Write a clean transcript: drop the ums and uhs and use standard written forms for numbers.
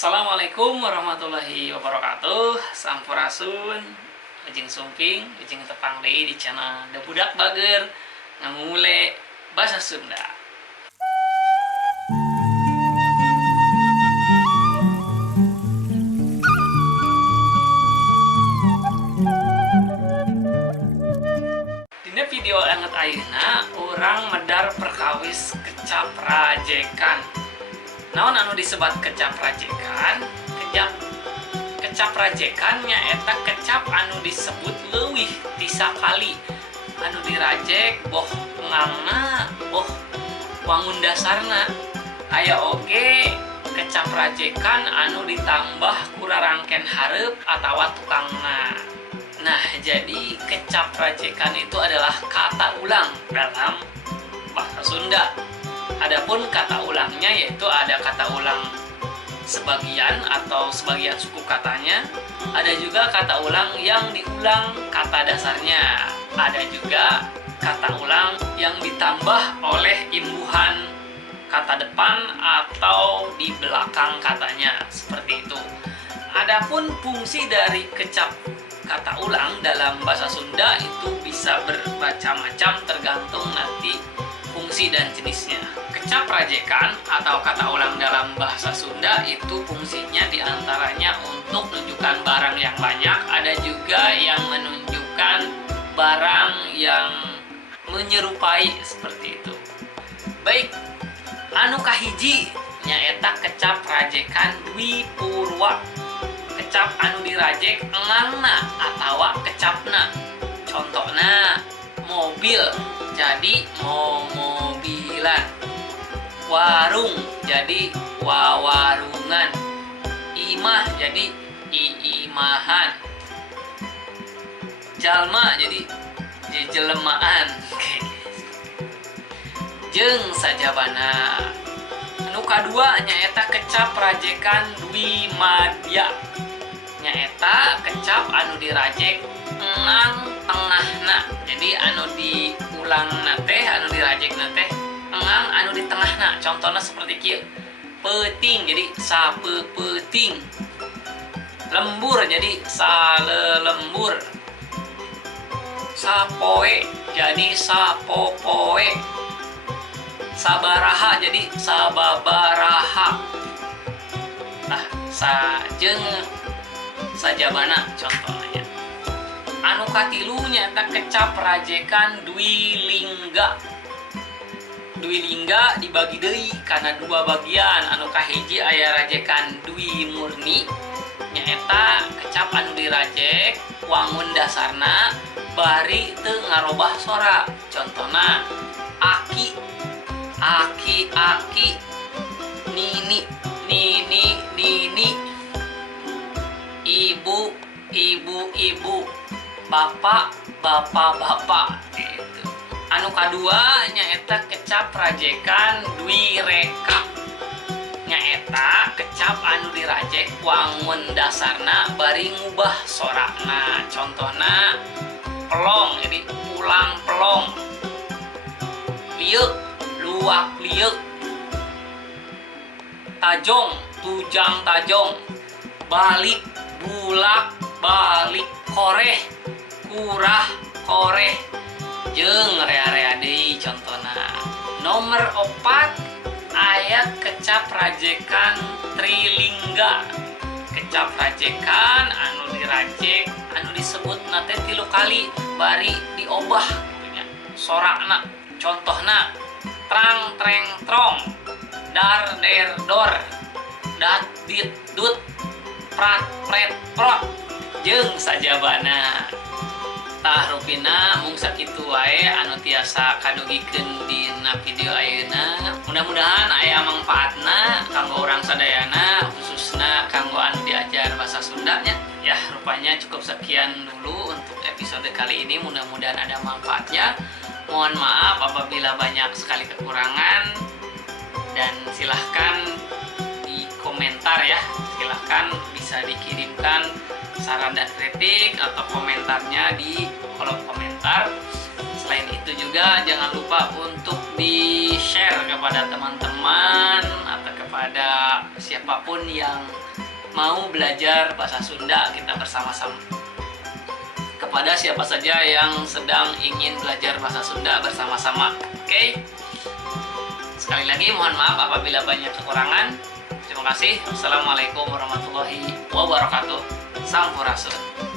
Assalamualaikum warahmatullahi wabarakatuh. Sampurasun, ujing sumping, ujing tepang deui di channel Da Budak Bager ngamule bahasa Sunda. Dina video anget ayeuna urang medar perkawis kecap rajekan. Naon anu disebat kecap rajekan? Kecap rajekan nyaeta kecap anu disebut leuwih ti sakali anu dirajek boh ngangna boh wangun dasarna. Aya oge kecap rajekan anu ditambah ku rarangken hareup atawa tukangna. Nah, jadi kecap rajekan itu adalah kata ulang dalam bahasa Sunda. Adapun kata ulangnya yaitu ada kata ulang sebagian atau sebagian suku katanya, ada juga kata ulang yang diulang kata dasarnya, ada juga kata ulang yang ditambah oleh imbuhan kata depan atau di belakang katanya, seperti itu. Adapun fungsi dari kecap kata ulang dalam bahasa Sunda itu bisa bermacam-macam tergantung nanti fungsi dan jenisnya. Kecap rajekan atau kata ulang dalam bahasa Sunda itu fungsinya diantaranya untuk menunjukkan barang yang banyak, ada juga yang menunjukkan barang yang menyerupai, seperti itu. Baik, anu kahiji nyaeta kecap rajekan dwi purwa. Kecap anu dirajek engangna atawa kecapna. Contohna mobil jadi mobilan, warung jadi wawarungan, imah jadi iimahan, jalma jadi jelemaan. Jeung sajabana anu kadua nyaeta kecap rajekan dwi madya. Nyaeta kecap anu dirajek engang tengahna. Jadi anu diulang nate, anu dirajek nate engang anu di tengahna. Contohnya seperti kieu. Peuting jadi sapeuting. Lembur jadi salelembur. Sapoe jadi sapopoe. Sabaraha jadi sababaraha. Nah, sajeng sajabana contohnya. Anu katilu nyata kecap rajekan dwi lingga. Dwi lingga dibagi deui kana dua bagian. Anu kahiji aya rajekan dwi murni, nyaeta kecap anu dirajek wangun dasarna bari teu ngarobah sora. Contohna aki, aki, aki, nini, nini, nini, ibu, ibu, ibu, bapak, bapak, bapak, gitu. Anu kadua nyaeta kecap rajekan dwi reka. Nyaeta kecap anu dirajek wangun dasarna bari ngubah sorana. Contohna pelong jadi pulang pelong, liuk, luak liuk, tajong, tujang tajong, balik, bulak, balik, koreh, kurah, koreh, jeung rea-rea deui contohna. Nomor 4 aya kecap rajekan trilingga. Kecap rajekan anu dirajek anu disebut nate 3 kali bari diobah gitunya sorakna. Contohna trang treng trong, dar der dor, dat dit dut, prat pret prot, jeung sajabana. Tah rupina mung sakitu wae anu tiasa kadugikeun dina video ayeuna. Mudah-mudahan aya mangpaatna kanggo urang sadayana, khususna kanggo anu diajar bahasa Sunda nya. Ya, rupanya cukup sekian dulu untuk episode kali ini. Mudah-mudahan ada manfaatnya. Mohon maaf apabila banyak sekali kekurangan, dan silahkan di komentar ya, silahkan bisa dikirimkan saran dan kritik atau komentarnya di kolom komentar. Selain itu juga jangan lupa untuk di share kepada teman-teman atau kepada kepada siapapun yang mau belajar bahasa Sunda, kita bersama-sama. Kepada siapa saja yang sedang ingin belajar bahasa Sunda bersama-sama. Oke? Sekali lagi mohon maaf apabila banyak kekurangan. Terima kasih. Wassalamualaikum warahmatullahi wabarakatuh. Sampurasun.